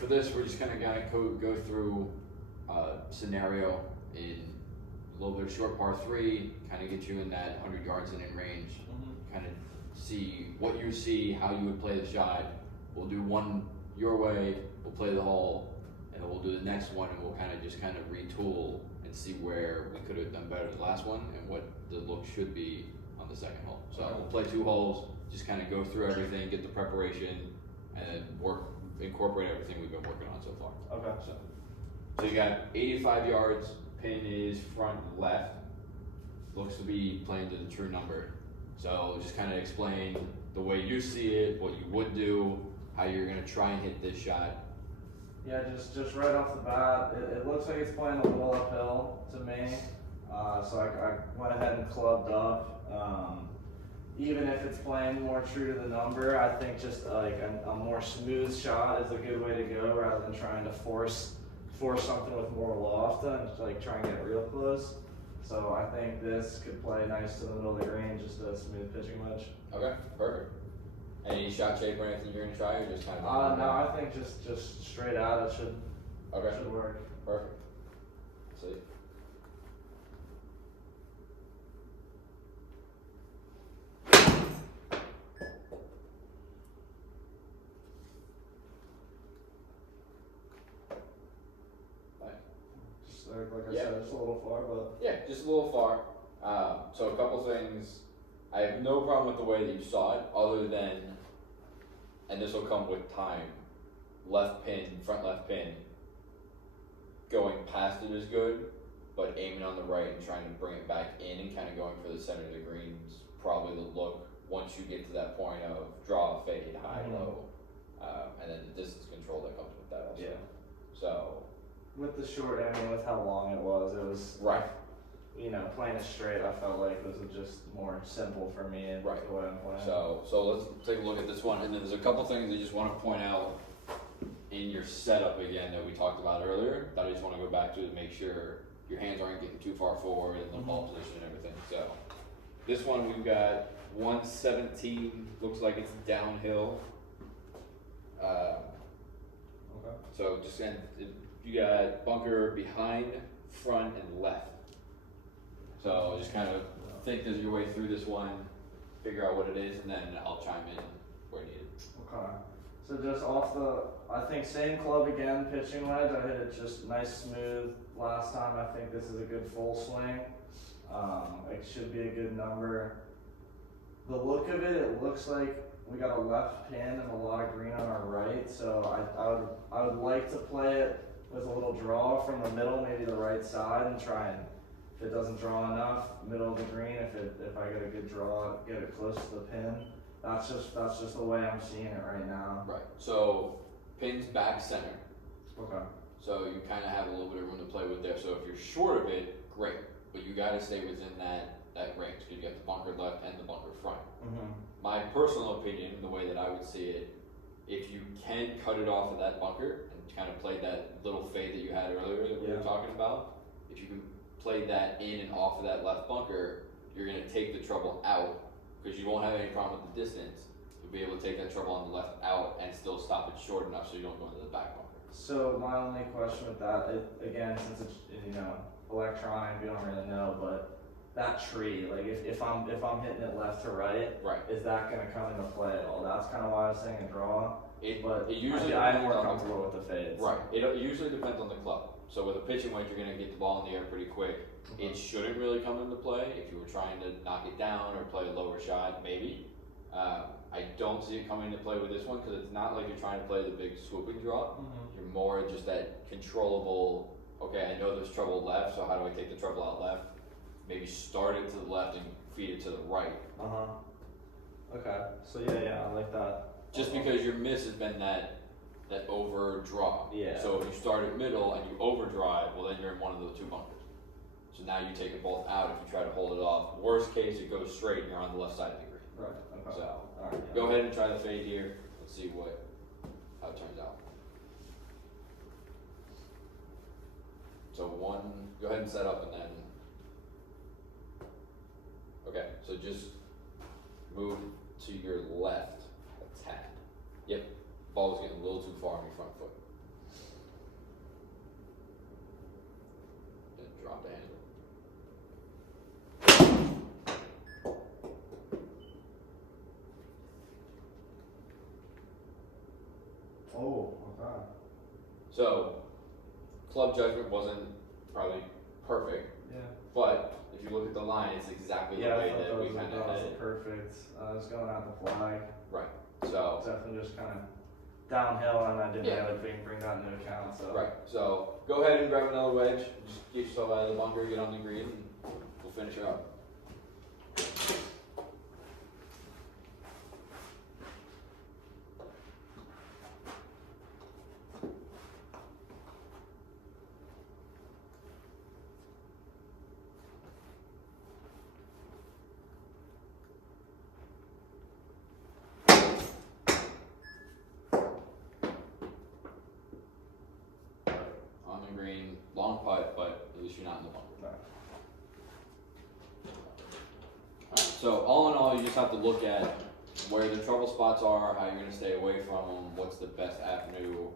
for this, we're just gonna go through scenario in a little bit of short par 3, kind of get you in that 100 yards in range, kind of see what you see, how you would play the shot. We'll do one your way, we'll play the hole, and then we'll do the next one, and we'll kind of retool and see where we could have done better the last one and what the look should be on the second hole. So we'll play 2 holes, just kind of go through everything, get the preparation, and then incorporate everything we've been working on so far. Okay. So you got 85 yards, pin is front left, looks to be playing to the true number. So just kind of explain the way you see it, what you would do, how you're gonna try and hit this shot. Yeah, just right off the bat, it looks like it's playing a little uphill to me. So I went ahead and clubbed up. Even if it's playing more true to the number, I think just like a more smooth shot is a good way to go rather than trying to force something with more loft and like try and get real close. So I think this could play nice to the middle of the green, just a smooth pitching wedge. Okay, perfect. Any shot shape or anything you're gonna try, or just kind of? No, I think just straight out it should work. Perfect. See. Like I said, it's a little far, but yeah, just a little far. So a couple things. I have no problem with the way that you saw it, other than, and this will come with time, left pin, front left pin, going past it is good, but aiming on the right and trying to bring it back in and kind of going for the center of the greens, probably the look once you get to that point of draw, fade, high, low, and then the distance control that comes with that also. yeah. So. With the short, I mean, with how long it was right. You know, playing it straight, I felt like was just more simple for me and right. the way I'm playing. So let's take a look at this one, and then there's a couple things I just want to point out in your setup again that we talked about earlier that I just want to go back to make sure your hands aren't getting too far forward in the ball position and everything. So this one we've got 117, looks like it's downhill. Okay. So just you got bunker behind, front, and left. So just kind of think as your way through this one, figure out what it is, and then I'll chime in where needed. Okay. So just off I think same club again, pitching wedge. I hit it just nice smooth last time. I think this is a good full swing. It should be a good number. The look of it, it looks like we got a left pin and a lot of green on our right. So I would like to play it with a little draw from the middle, maybe the right side, and try and, if it doesn't draw enough, middle of the green. If I get a good draw, get it close to the pin. That's just the way I'm seeing it right now. Right. So pin's back center. Okay. So you kind of have a little bit of room to play with there. So if you're short of it, great, but you got to stay within that range because you got the bunker left and the bunker front. My personal opinion, the way that I would see it, if you can cut it off of that bunker and kind of play that little fade that you had earlier that we were talking about, if you can play that in and off of that left bunker, you're going to take the trouble out because you won't have any problem with the distance. You'll be able to take that trouble on the left out and still stop it short enough so you don't go into the back bunker. So my only question with that, again, since it's electronic, we don't really know, but that tree, like if I'm hitting it left to right, is that going to come into play at all? That's kind of why I was saying a draw. But usually I'm more comfortable with the fades. Right. It usually depends on the club. So with a pitching wedge, you're going to get the ball in the air pretty quick. It shouldn't really come into play if you were trying to knock it down or play a lower shot, maybe. I don't see it coming into play with this one because it's not like you're trying to play the big swooping draw. You're more just that controllable, okay, I know there's trouble left, so how do I take the trouble out left? Maybe start it to the left and feed it to the right. Okay. So yeah, I like that. Just because your miss has been that overdraw. Yeah. So if you start at middle and you overdrive, well then you're in one of those two bunkers. So now you take it both out if you try to hold it off. Worst case, it goes straight and you're on the left side of the green. Right. Okay. So all right, go ahead and try the fade here. Let's see how it turns out. So go ahead and set up and then. Okay, so just move to your left a tad. Yep, ball's getting a little too far on your front foot. drop the handle. Oh, okay. So, club judgment wasn't probably perfect, Yeah. but if you look at the line, it's exactly the Yeah, I way thought that we that kind of was had it. perfect. I was going out the flag. So, Definitely just kind of downhill, and I didn't Yeah. really bring that into account. So. right. So, go ahead and grab another wedge. Just get yourself out of the bunker, get on the green, and we'll finish her up. On the green, long putt, but at least you're not in the bunker. So all in all, you just have to look at where the trouble spots are, how you're going to stay away from them, what's the best avenue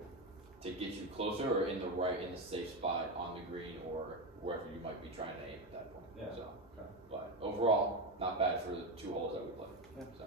to get you closer or in the safe spot on the green or wherever you might be trying to aim at that point. Yeah. So, Okay. but overall, not bad for the 2 holes that we played. Yeah. So.